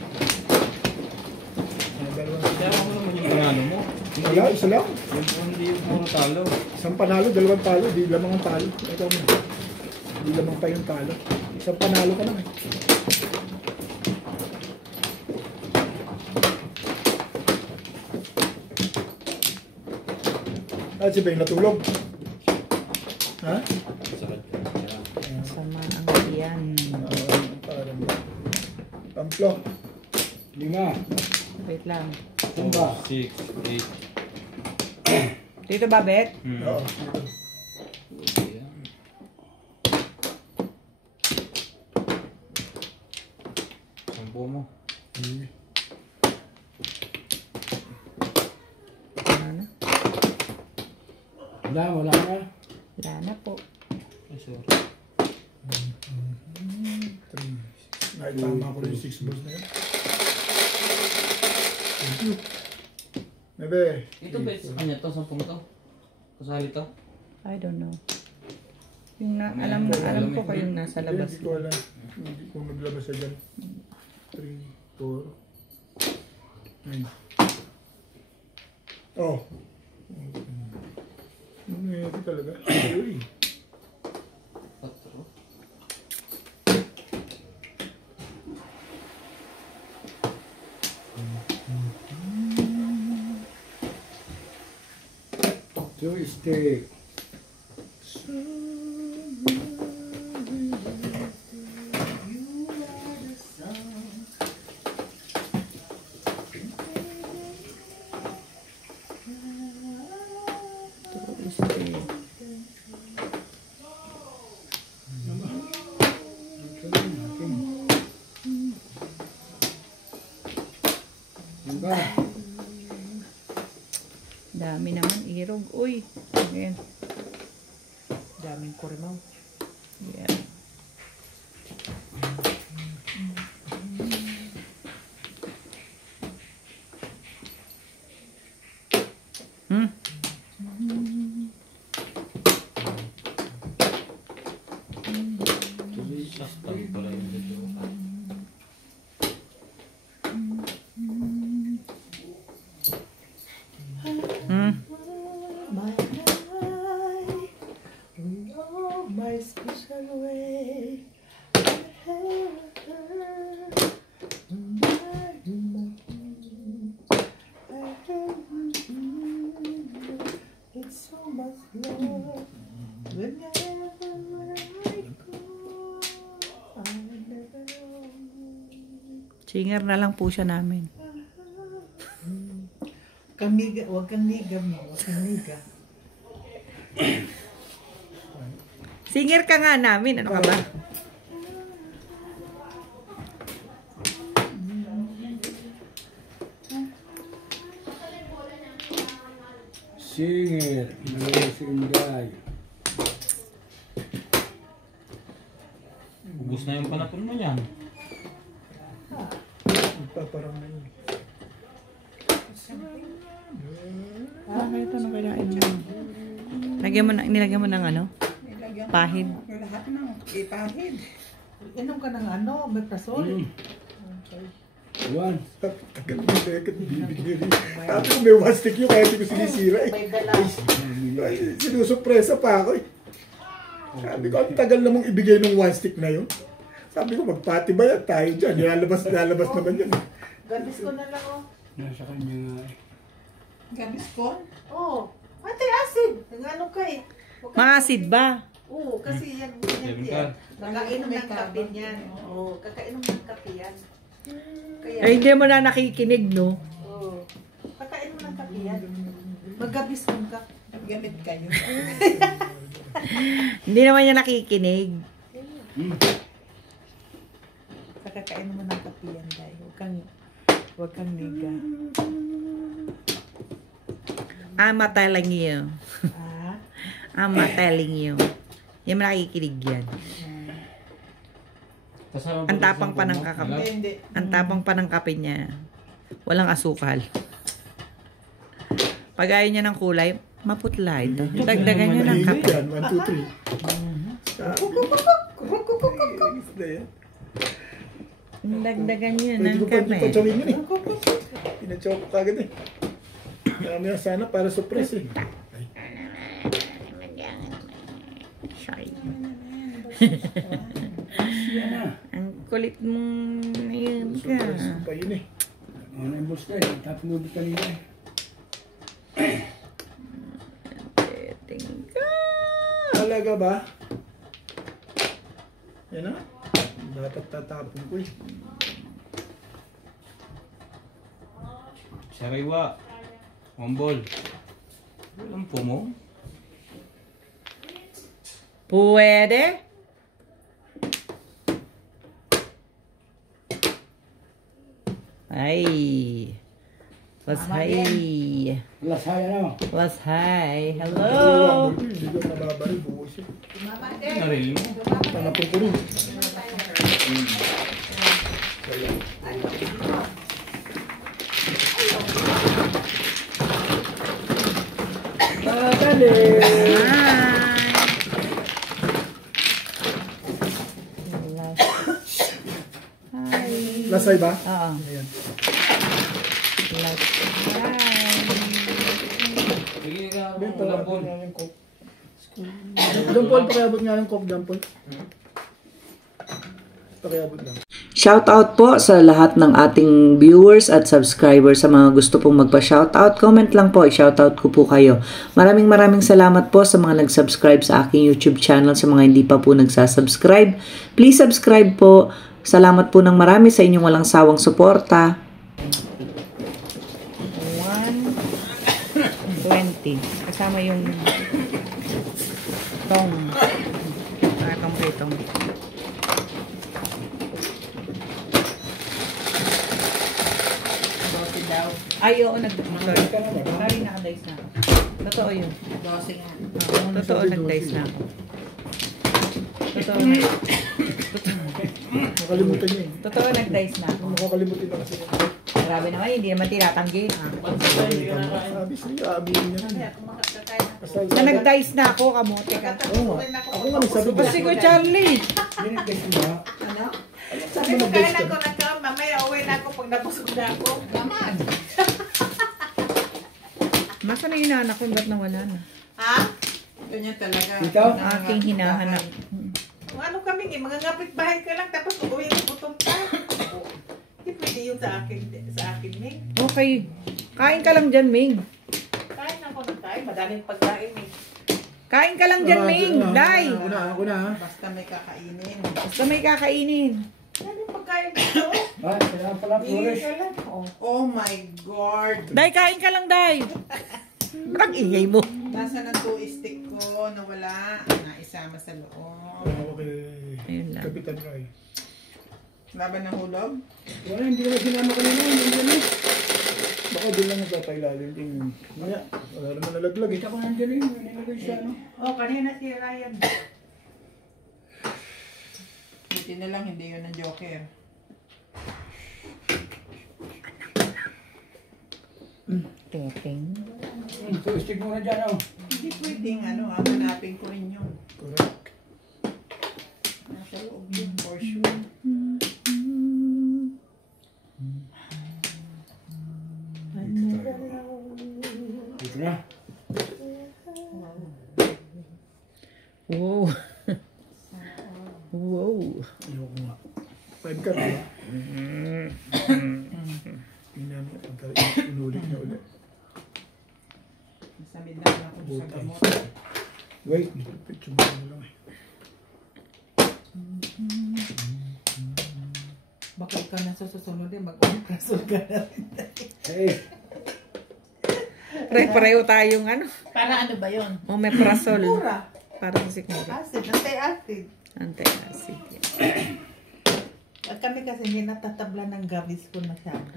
Dalawang Kaya ako naman yung panalo mo. Wala, isa lang. Hindi yung puro talo. Isang panalo, dalawang talo. Di lamang ang talo. Ito mo. Di lamang pa yung talo. Isang panalo ka lang eh. Si Beng natulog. Ha? Sama ang iyan. Pamplo. 5. Wait lang. Tumba. 6, 8. Dito ba, Bet? Oo. Sampo mo. Ano na? Wala na. Wala na po. Ay, sorry. Naitama ko yung 6 balls na yun. Thank you. Nebe. Ito ba? Kanya to? Sampung to? Kasali to? I don't know. Yung alam ko yung nasa labas. Hindi ko alam. Hindi ko maglabas sa dyan. 3, 4, 9. Oh. Ito talaga. Uy. 4. Joystick. Dami naman irog. Uy. Ayan. Daming kurimaw. Yeah. Sastan pala yung dito. My special way. It's so much love. Whenever I go, I never know. Singer na lang po siya namin. Kamiga, huwag kang niga mo. Huwag kang niga. Singer ka nga namin. Ano ka ba? Singer. Malaysia Inday. Ubus na yung panapon mo niyan. Parang na yun. Bakit ano kailangan mo? Nilagyan mo ng ano? Pahid. Lahat ng ipahid. Inom ka ng ano, may prasol. One. Tagal mo second bibigyan rin. Sabi ko may one stick yun kaya hindi ko sinisira eh. May dala. Ay, sinusupresa pa ako eh. Sabi ko, ang tagal namang ibigay ng one stick na yun. Sabi ko, magpati ba yan tayo dyan? Lalabas naman yan. Gabis ko na lang, oh. Nasa kanya nga eh. Gabis ko? Oo. Ate, acid. Nangano ka eh. Maasid ba? Oo, kasi yan. Seven ka. Kakainom ng kape yan. Oo, kakainom ng kape yan. Kaya, Eh, hindi mo na nakikinig, no? oo. Kakainom ng kape yan. Magabis kung ka. Gamit kayo. Hindi naman niya nakikinig. Kakainom mo ng kape yan, dahil. Huwag kang niga. I'm telling you. Ah? I'm telling you. Hindi mo nakikinig yan. Ang tapang pa ng kakape. Hindi. Ang tapang pa ng kape niya. Walang asukal. Pag ayaw niya ng kulay, maputla ito. Dagdagan niya ng kape. Yan, 1, 2, 3. Dagdagan niya Pwede ng ko pa kape. chawin yun eh. Pinachow ko kagad eh. Marami na sana para surprise eh. Ay. Sorry. Yan na. Ang kulit mong ngayon ka. Surprise ko pa yun eh. Ano yung boss na eh. Tapos nubit kanina eh. Talaga ba? Yan na. Dapat tatapon ko eh. Sariwa. Mambol. Alam po mo? Pwede? Ay. Was hi. Lasaya na. Was hi. Hello. Hindi ko nababaril. Buhos eh. Naril mo? Tanapon ko rin. Lasay ba? Oo. Ayan. Bigyan ka Ben, ng ulapon. nga yung coke. Dampol, pakiabot nga yung coke, dampol. Pakiabot lang. Shoutout po sa lahat ng ating viewers at subscribers. Sa mga gusto pong magpa-shoutout, comment lang po. I-shoutout ko po kayo. Maraming salamat po sa mga nag-subscribe sa aking YouTube channel. Sa mga hindi pa po nagsasubscribe, please subscribe po. Salamat po ng marami sa inyong walang sawang suporta. 120. Kasama yung tong. Tong pritong. Ay, oo, sorry. Sorry, naka-dice na ako. Totoo yun. 12 nga. Totoo, nag-dice na ako. Totoo, Makalimutan niya eh. totoo, nag-dice na ako. Makakalimutin na kasi. Grabe naman, hindi naman tinatanggi. Sabi siya, abihin niya rin. Na nag-dice na ako, kamote ka. Oo nga. Ako nga nagsabi ko. Kasi ko, Charlie. Binigay mo ba? Ano? Sabi Sabi mo ko kaya nag-dice na ka. ko na mamaya uwi na ako pag nabusog na ako. Naman. Masa na yung anak ko, ba't nawala na? Ha? Ganyan talaga. Ikaw? Aking hinahanap. Ano kami mga ngapit bahay ka lang tapos uwi na putong ka. Hindi pwede yun sa akin, Ming. Okay. Kain ka lang dyan, Ming. Kain ako ng kain. Madaling pagkain eh. Kain ka lang dyan, Ming. Day. Ako na. Basta may kakainin. Basta may kakainin. Ano pagkain dito? Ah, kailangan pala Flores. Oh my God. Day, kain ka lang, Day. Ba't ang ingay mo? Nasa ng 2 stick ko na wala. Naisama sa loob. Ako kay Ayun lang. Kapitan Roy. Laban ng hulog? Wala, hindi naman sinama ko nila. Hindi naman. Baka doon lang nagpapailalim. Maya, wala naman nalaglag eh. Kita ko nandiyan eh. Nilagay siya, no? Oh, kanina si Ryan. Buti na lang, hindi yun ang Joker. Teting. So, stick mo na dyan, oh. Hindi pwedeng hanapin ko rin yun. Correct. Nasa loob yun, for sure. Dito na. Wow. Wow. Ayoko nga. 5 ka ba? Inulit na ulit. Masamid na lang ako sa gamot. Wait, picture mo lang eh. Okay, ikaw na sa susunod din, mag-omeprazole ka na rin. Pareho tayong ano. Para ano ba yun? Omeprazole. Mura. Para sa sikmura. Acid, anti-acid. Anti-acid. At kami kasi hindi natatabla ng Gaviscon masyado.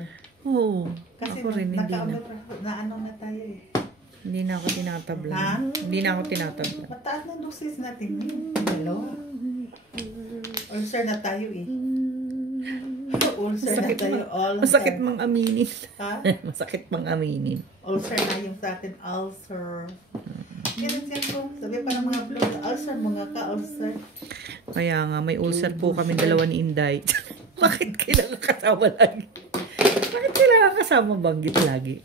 Oo. Kasi Ako rin, hindi na. na ano na tayo eh. Hindi na ako tinatabla. Ha? Hindi na ako tinatabla. Mataas na dosis natin eh. Dalawa. Ulcer na tayo eh. Ulcer na tayo all. Masakit mang aminin. Ha? Masakit mang aminin. Ulcer na yung sa atin. Ulcer. Ganun siya po. Sabi pa ng mga vlog. Ulcer, mga ka-ulcer. Kaya nga, may ulcer po kami dalawa ni Inday. Bakit kailangan kasama lagi? Bakit kailangan kasama banggit lagi?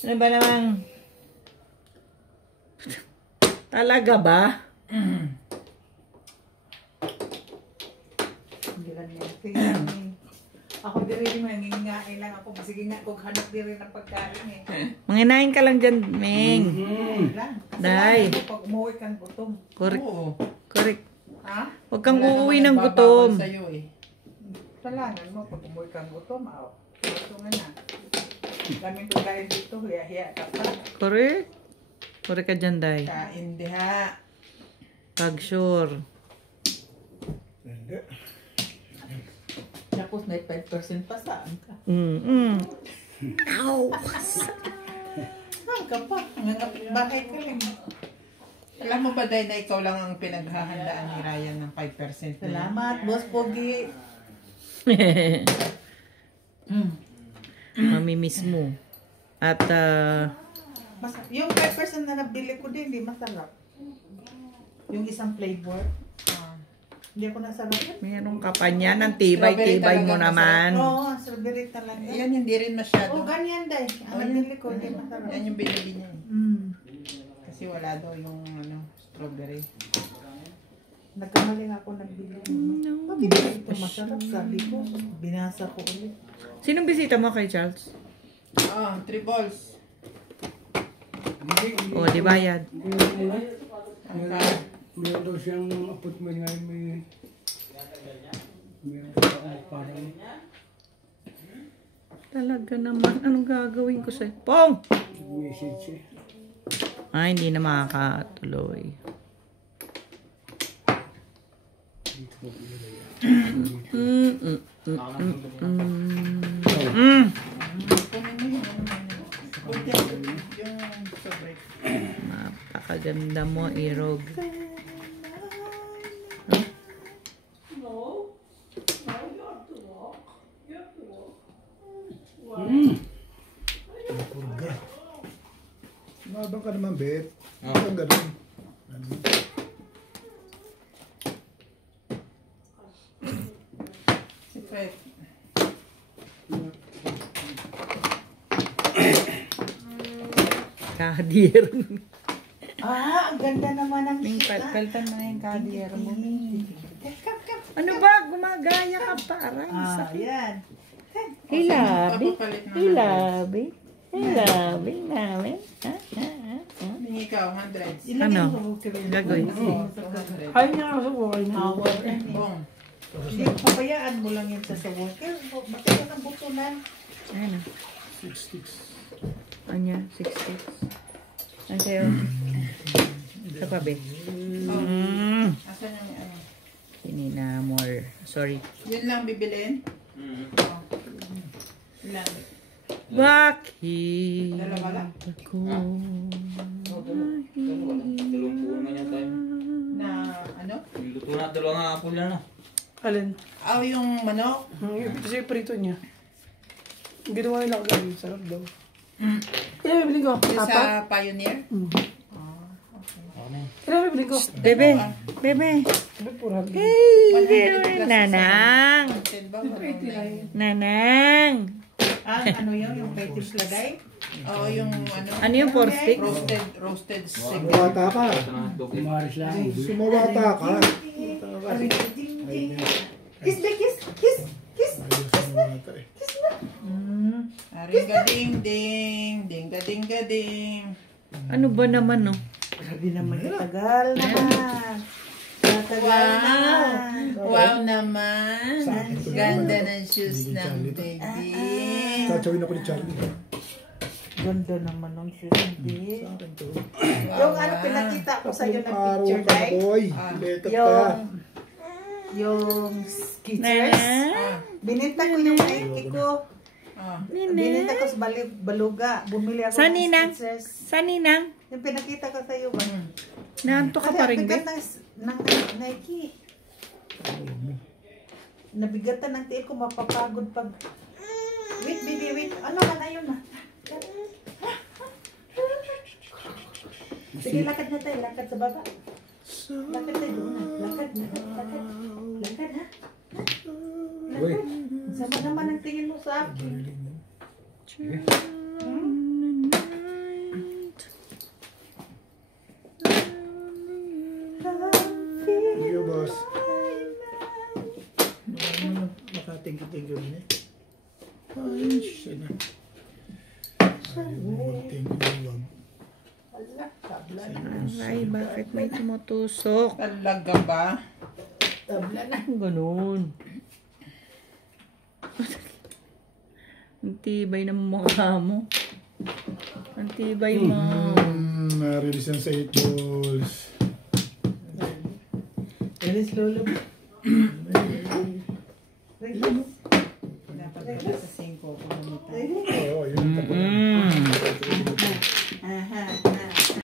Ano ba namang? Talaga ba? Hindi lang yan. Sige. Ako din rin mangingain lang ako. Sige nga, kung hanap din rin ng pagkain eh. Manginain ka lang dyan, Meng. Lang. Day. Kasi pag umuwi kang gutom. Correct. Correct. Ha? Huwag kang uuwi ng gutom. Kailangan mo, pag umuwi kang gutom, gusto nga na. Daming pagkain dito, hiya-hiya ka pa. Correct. Correct ka dyan, Day. Kain diha. Pag sure. Tapos may 5% pa saan ka. Ow! Saan ka pa? Hanggang bahay ka lang. Alam mo ba, Day, na ikaw lang ang pinaghahandaan ni Ryan ng 5%? Salamat, Boss Pogi. Mamimiss mo. At, Yung 5% na nabili ko din, hindi masarap. Yung isang flavor. Hindi ako nasarap. meron ka pa niyan. Ang tibay-tibay mo naman. Oo, strawberry talaga. Yan, hindi rin masyado. Oo, ganyan day. Ang nabili ko, hindi masarap. Yan yung binili niya. Kasi wala daw yung strawberry. Nagkamali nga ako nagbili. Bakit ba ito masarap? Sabi ko, binasa ko ulit. Sinong bisita mo kay Charles? 3 balls. O, di bayad. Meron daw siyang appointment ngayon, meron parang Talaga naman. Anong gagawin ko sa'yo? Pong! message eh. Ay, hindi na makakatuloy. Napakaganda mo, Irog. Mabang ka naman, Bet. Ang ganun. Secret. Kadir. Ang ganda naman ng Ming, shit. paltan mo na yung kadir mo. Come. Ano ba? Gumagaya ka pa. Aray, sakit. Yan. Hey, Labi. Hey, Labi. Hey, Labi namin. Ikaw, 100. Ano? Gagawin. Ay nga ako sa buhay na. Bong. Hindi, pabayaan mo lang yun sa walker. Matagal ang butunan. Ano? 6 sticks. Anya? 6 sticks. Ano sa'yo? Sa pabe? Asan yung ano? Hindi na more. Sorry. Yun lang bibilin? Ilan? Bakit Dalawa lang? ako Dalawang puno na niya tayo. Na ano? Luto na dalawang apple na. Alin? Yung manok? Kasi prito niya. Ginawa nila kagabi. Sarap daw. Kaya bibili ko. Yung Apat? sa Pioneer? Kaya bibili ko. Bebe, bebe. Sabi, 400. Hey, nanang. 10 ba? Nanang. Ano yun? Yung fetish lagay? Oo, yung ano? Ano yung 4 sticks? Roasted Sumawata ka. Umaris lang. Sumawata ka. Kiss, be, kiss, kiss, kiss. Ayaw sumawata eh. Ring-a-ding-ding. Ding-a-ding-a-ding. Ano ba naman, no? Grabe naman, tagal naman. Tagal naman. Wow naman. Sa akin to. Ganda ng shoes Hindi ng ni baby. Tsawin ako ni Charlie. Ganda naman ng shoes, hindi. Sa akin to. Yung ano, pinakita ko sa'yo ng Araw picture, ka, right? boy. Lekat ka. Yung Skechers. Binenta ko yung Nike ko. Binenta ko sa Baluga. Bumili ako Saan, ng Ninang? Skechers. Saan, Ninang? Yung pinakita ko sa'yo ba? Naanto ka pa rin, Nabigat be? ng Nike. Nabigatan ng tiil ko, mapapagod pag... Wait, baby, wait. Ano man na yun, Sige, lakad na tayo. Lakad sa baba. Lakad tayo doon na. Lakad na. Lakad. Lakad, ha? Uy. Sama naman ang tingin mo sa akin. Thank you, boss. Thank you. Ay, siya na. Thank you, Ay, bakit may tumutusok? Talaga ba? Tabla na. Ganun. Ang tibay ng mukha mo. Ang tibay mo. Na-release ang sa 8 balls. Alis, lolo.